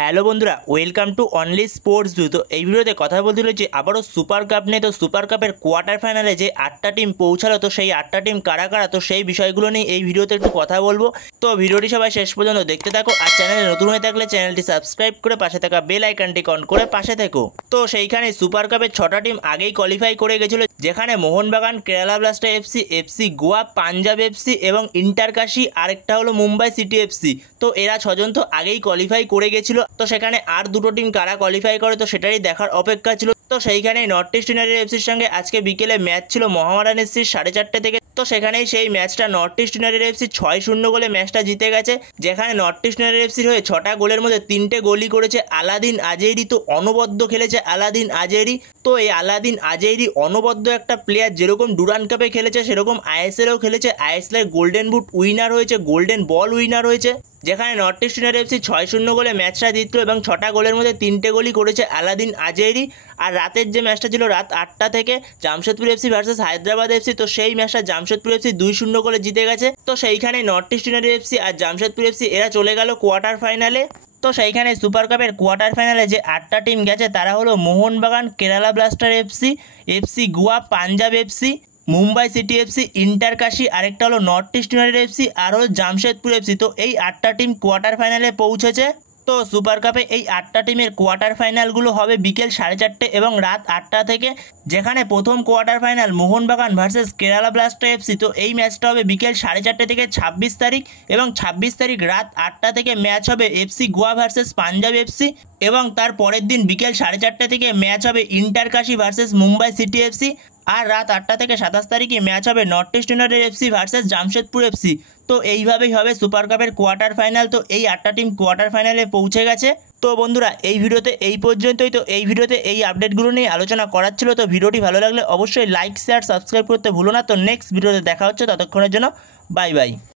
Hello বন্ধুরা, welcome to only sports do. তো এই ভিডিওতে কথা বলতে চলেছি আবারও সুপার কাপ নিয়ে। তো সুপার কাপের কোয়ার্টার ফাইনালে যে 8টা টিম পৌঁছালো, তো সেই 8টা টিম কারা কারা, তো সেই বিষয়গুলো নিয়ে এই ভিডিওতে একটু কথা বলবো। তো ভিডিওটি সবাই শেষ পর্যন্ত দেখতে থাকো, আর চ্যানেলে নতুন হয়ে থাকলে চ্যানেলটি সাবস্ক্রাইব করে পাশে থাকা বেল আইকনটি অন করে পাশে থেকো। তো সেইখানে সুপার কাপের 6টা টিম আগেই কোয়ালিফাই করে গেছিলো, যেখানে Mohun Bagan, Kerala blaster FC, FC Goa, Punjab FC এবং ইন্টারকাশি, আরেকটা হলো মুম্বাই সিটি এফসি। তো এরা 6জন তো আগেই কোয়ালিফাই করে গেছিলো। তো সেখানে আর দুটো টিম কারা কোয়ালিফাই করে, তো সেটারই দেখার অপেক্ষা ছিল। তো সেইখানেই নর্থ ইস্ট ইউনাইটেড এফসির সঙ্গে আজকে বিকেলে ম্যাচ ছিল মোহামেডান এফসির 4:30 থেকে। তো সেখানেই সেই ম্যাচটা নর্থ ইস্ট ইউনাইটেড এফসি 6-0 গোলে ম্যাচটা জিতে গেছে, যেখানে নর্থ ইস্ট ইউনাইটেড এফসির হয়ে 6টা গোলের মধ্যে 3টে গোলই করেছে আলাদিন আজেরি। তো অনবদ্য খেলেছে আলাদিন আজেরি। তো এই আলাদিন আজেরি অনবদ্য একটা প্লেয়ার, যেরকম ডুরান্ড কাপে খেলেছে সেরকম আইএসএলেও খেলেছে। আইএসএলের গোল্ডেন বুট উইনার হয়েছে, গোল্ডেন বল উইনার হয়েছে, যেখানে নর্থ ইস্ট ইউনাইটেড এফসি 6-0 গোলে ম্যাচটা জিতলো এবং 6টা গোলের মধ্যে 3টে গোলই করেছে আলাদিন আজেরি। আর রাতের যে ম্যাচটা ছিল রাত 8টা থেকে, Jamshedpur FC versus Hyderabad FC, তো সেই ম্যাচটা জামশেদপুর এফসি 2-0 গোলে জিতে গেছে। তো সেইখানে নর্থ ইস্ট ইউনাইটেড এফসি আর জামশেদপুর এফসি এরা চলে গেল কোয়ার্টার ফাইনালে। তো সেইখানে সুপার কাপের কোয়ার্টার ফাইনালে যে 8টা টিম গেছে তারা হলো Mohun Bagan, Kerala blaster FC, FC Goa, Punjab FC, Mumbai city FC, Inter Kashi, আরেকটা হলো নর্থ ইস্ট ইউনাইটেড এফসি, আর হলো জামশেদপুর এফসি। তো এই 8টা টিম কোয়ার্টার ফাইনালে পৌঁছেছে। তো সুপার কাপে এই 8টা টিমের কোয়ার্টার ফাইনালগুলো হবে বিকেল 4:30 এবং রাত 8টা থেকে, যেখানে প্রথম quarter final Mohun Bagan versus Kerala blaster FC. তো এই ম্যাচটা হবে বিকেল 4:30 থেকে 26 তারিখ, এবং 26 তারিখ রাত 8টা থেকে ম্যাচ হবে FC Goa versus Punjab FC, এবং তার পরের দিন বিকেল 4:30 থেকে ম্যাচ হবে Inter Kashi versus Mumbai city FC. আর রাত 8টা থেকে 27 তারিখে ম্যাচ হবে North East United FC versus Jamshedpur FC. তো এইভাবেই হবে সুপার কাপের কোয়ার্টার ফাইনাল। তো এই 8টা টিম কোয়ার্টার ফাইনালে পৌঁছে গেছে। তো বন্ধুরা, এই ভিডিওতে এই পর্যন্তই। তো এই ভিডিওতে এই আপডেটগুলো নিয়ে আলোচনা করার ছিল। তো ভিডিওটি ভালো লাগলে অবশ্যই লাইক, শেয়ার, সাবস্ক্রাইব করতে ভুলো না। তো নেক্সট ভিডিওতে দেখা হচ্ছে, ততক্ষণের জন্য বাই বাই।